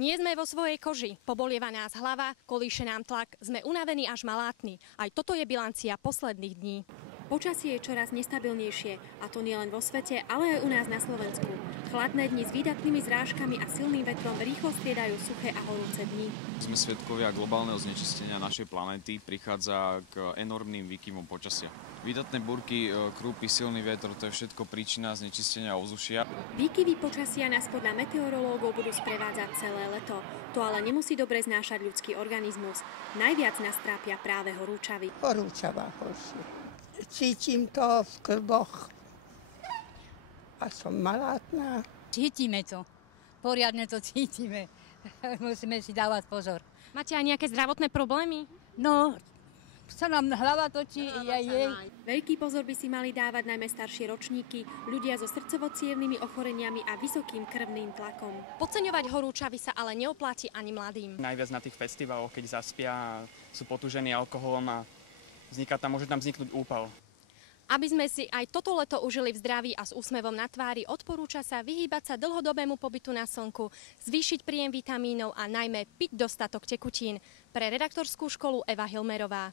Nie sme vo svojej koži, pobolieva nás hlava, kolíše nám tlak, sme unavení až malátni. Aj toto je bilancia posledných dní. Počasie je čoraz nestabilnejšie, a to nielen vo svete, ale aj u nás na Slovensku. Chladné dni s výdatnými zrážkami a silným vetrom rýchlo striedajú suché a horúce dni. Sme svedkovia globálneho znečistenia našej planéty, prichádza k enormným výkyvom počasia. Výdatné búrky, krúpy, silný vetro, to je všetko príčina znečistenia ovzdušia. Výkyvy počasia nás podľa meteorológov budú sprevádzať celé leto. To ale nemusí dobre znášať ľudský organizmus. Najviac nás trápia práve horúčavy. Horúčava horšie. Cítim to v klboch a som malátna. Cítime to. Poriadne to cítime. Musíme si dávať pozor. Máte aj nejaké zdravotné problémy? No, sa nám hlava točí. Veľký pozor by si mali dávať najmä staršie ročníky, ľudia so srdcovo-cievnymi ochoreniami a vysokým krvným tlakom. Podceňovať horúčavy sa ale neoplatí ani mladým. Najviac na tých festivaloch, keď zaspia, sú potúžení alkoholom a môže tam vzniknúť úpal. Aby sme si aj toto leto užili v zdraví a s úsmevom na tvári, odporúča sa vyhýbať sa dlhodobému pobytu na slnku, zvýšiť príjem vitamínov a najmä piť dostatok tekutín. Pre redaktorskú školu Eva Hilmerová.